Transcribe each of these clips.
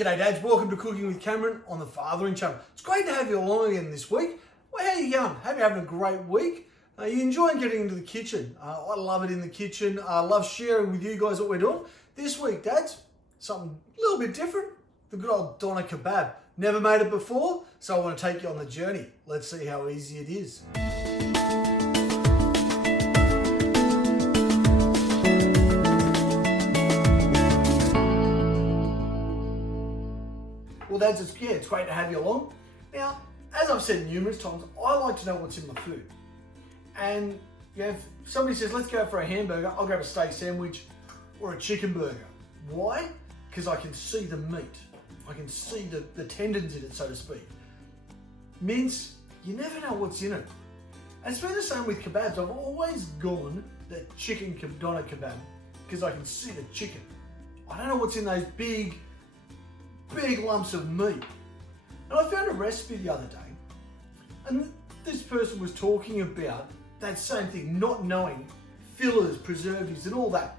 G'day dads, welcome to Cooking with Cameron on the Fathering Channel. It's great to have you along again this week. Well, how are you going? Hope you're having a great week. Are you enjoying getting into the kitchen? I love it in the kitchen. I love sharing with you guys what we're doing. This week, dads, something a little bit different. The good old doner kebab. Never made it before, so I want to take you on the journey. Let's see how easy it is. Well, dads, it's great to have you along. Now, as I've said numerous times, I like to know what's in my food. And if somebody says, let's go for a hamburger, I'll grab a steak sandwich or a chicken burger. Why? Because I can see the meat. I can see the tendons in it, so to speak. Mince, you never know what's in it. And it's been the same with kebabs. I've always gone the chicken doner kebab because I can see the chicken. I don't know what's in those big lumps of meat. And I found a recipe the other day, and this person was talking about that same thing, not knowing fillers, preservatives, and all that.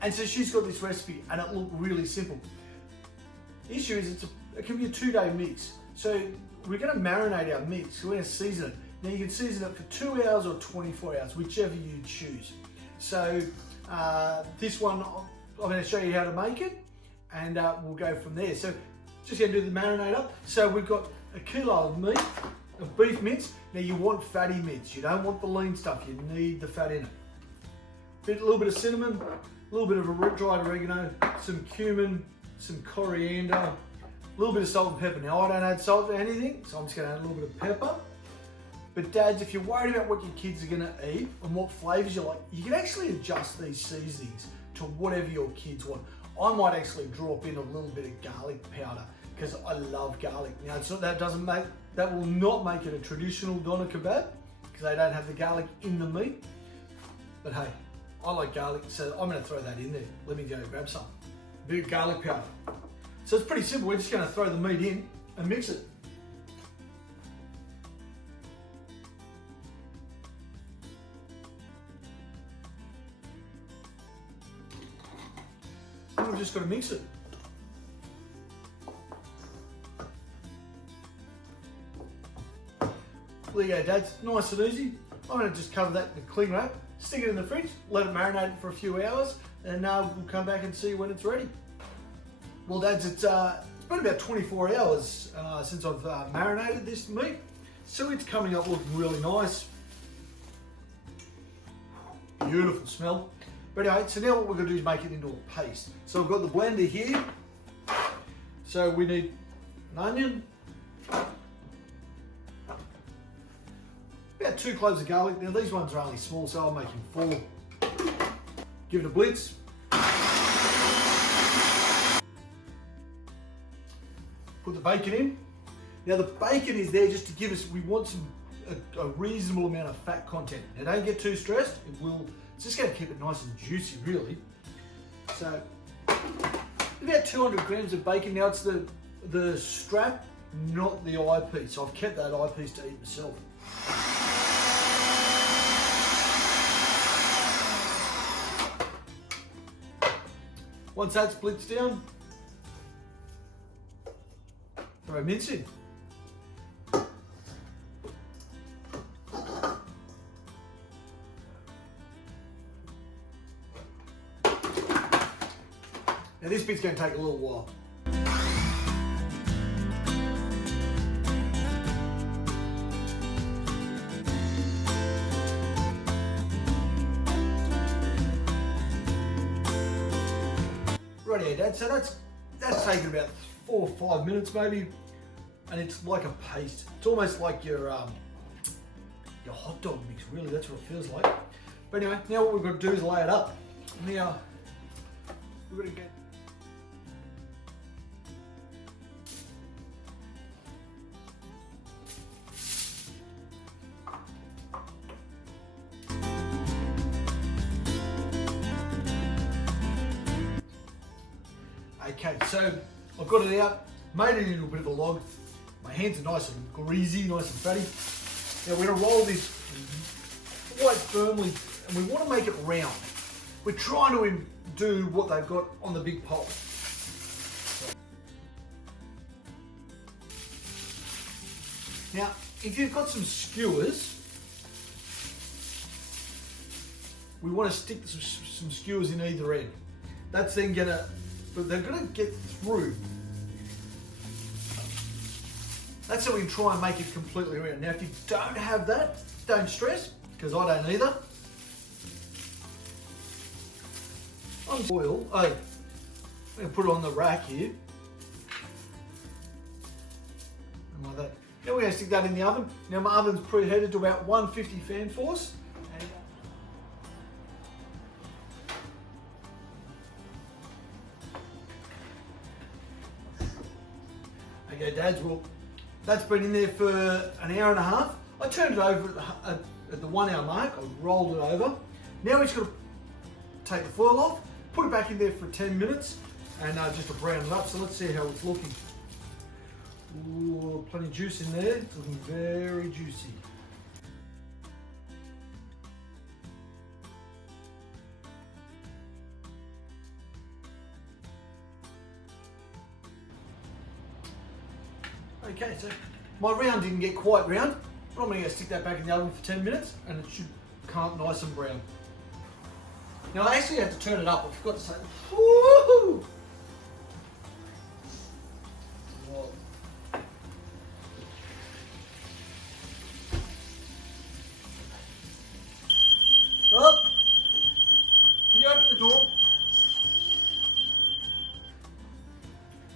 And so she's got this recipe, and it looked really simple. The issue is it can be a 2-day mix. So we're going to marinate our mix. So we're going to season it. Now you can season it for 2 hours or 24 hours, whichever you choose. So this one, I'm going to show you how to make it, and we'll go from there. So just going to do the marinade up. So we've got a kilo of meat, of beef mince. Now you want fatty mince. You don't want the lean stuff. You need the fat in it. A little bit of cinnamon, a little bit of dried oregano, some cumin, some coriander, a little bit of salt and pepper. Now I don't add salt to anything, so I'm just going to add a little bit of pepper. But dads, if you're worried about what your kids are going to eat and what flavours you like, you can actually adjust these seasonings to whatever your kids want. I might actually drop in a little bit of garlic powder because I love garlic. Now that will not make it a traditional doner kebab because they don't have the garlic in the meat. But hey, I like garlic, so I'm going to throw that in there. Let me go grab some. A bit of garlic powder. So it's pretty simple. We're just going to throw the meat in and mix it. And we've just got to mix it. There you go, dads. Nice and easy. I'm going to just cover that with cling wrap, stick it in the fridge, let it marinate for a few hours, and we'll come back and see when it's ready. Well, dads, it's been about 24 hours since I've marinated this meat, so it's coming up looking really nice. Beautiful smell. But anyway, so now what we're going to do is make it into a paste. So I've got the blender here. So we need an onion, about 2 cloves of garlic. Now these ones are only small, so I'll make them 4. Give it a blitz. Put the bacon in. Now the bacon is there just to give us, we want a reasonable amount of fat content. Now don't get too stressed, it's just going to keep it nice and juicy really. So about 200 grams of bacon. Now it's the strap, not the eyepiece. So I've kept that eyepiece to eat myself. Once that's blitzed down, throw mince in. Now this bit's going to take a little while. Rightio, Dad. So that's taken about 4 or 5 minutes maybe, and it's like a paste. It's almost like your hot dog mix. Really, that's what it feels like. But anyway, now what we've got to do is lay it up. Now we're going to get. Okay, so I've got it out, made it into a bit of a log. My hands are nice and greasy, nice and fatty. Now we're going to roll this quite firmly, and we want to make it round. We're trying to do what they've got on the big pot. Now, if you've got some skewers, we want to stick some skewers in either end. That's then but they're gonna get through. That's how we can try and make it completely round. Now, if you don't have that, don't stress, because I don't either. Oil. I'm gonna put it on the rack here. And like that. Now we're gonna stick that in the oven. Now my oven's preheated to about 150 fan force. Okay, Dads, well, that's been in there for an hour and a half. I turned it over at the 1 hour mark. I rolled it over. Now we're just gonna take the foil off, put it back in there for 10 minutes, and just to brown it up. So let's see how it's looking. Ooh, plenty of juice in there. It's looking very juicy. Okay, so my round didn't get quite round, but I'm going to stick that back in the oven for 10 minutes and it should come up nice and brown. Now I actually have to turn it up, I forgot to say. Woo-hoo! Oh! Can you open the door?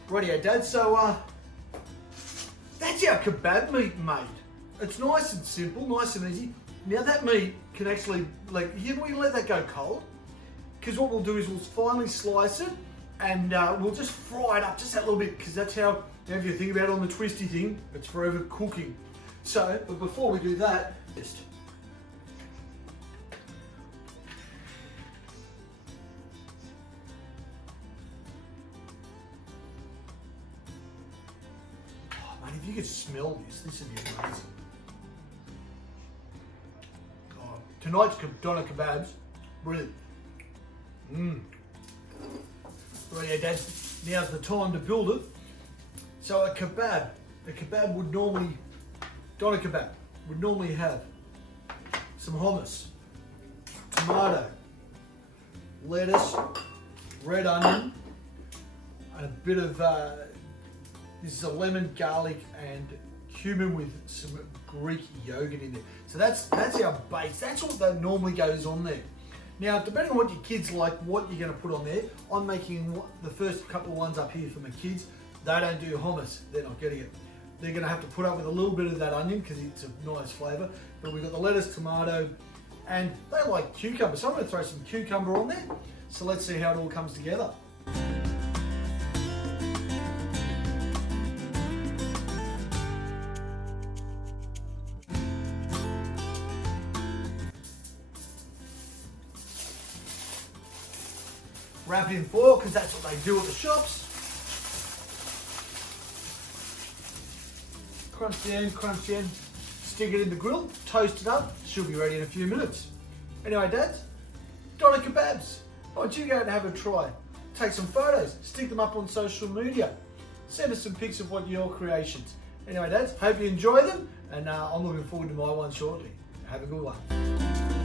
Rightio, Dad, so that's our kebab meat made. It's nice and simple, nice and easy. Now that meat can actually, we can let that go cold, because what we'll do is we'll finally slice it and we'll just fry it up just that little bit, because that's how, if you think about it on the twisty thing, it's forever cooking. So, but before we do that, just if you could smell this would be amazing. Oh, tonight's doner kebabs, brilliant. Right, yeah, Dad, now's the time to build it. So a kebab would normally, doner kebab, would normally have some hummus, tomato, lettuce, red onion, and a bit of this is a lemon, garlic, and cumin with some Greek yogurt in there. So that's our base. That's what that normally goes on there. Now, depending on what your kids like, what you're going to put on there, I'm making the first couple of ones up here for my kids. They don't do hummus. They're not getting it. They're going to have to put up with a little bit of that onion because it's a nice flavour. But we've got the lettuce, tomato, and they like cucumber. So I'm going to throw some cucumber on there. So let's see how it all comes together. Wrap it in foil because that's what they do at the shops. Crunch the end, stick it in the grill, toast it up, should be ready in a few minutes. Anyway, Dads, doner kebabs. Why don't you go and have a try? Take some photos, stick them up on social media. Send us some pics of what your creations. Anyway, Dads, hope you enjoy them, and I'm looking forward to my one shortly. Have a good one.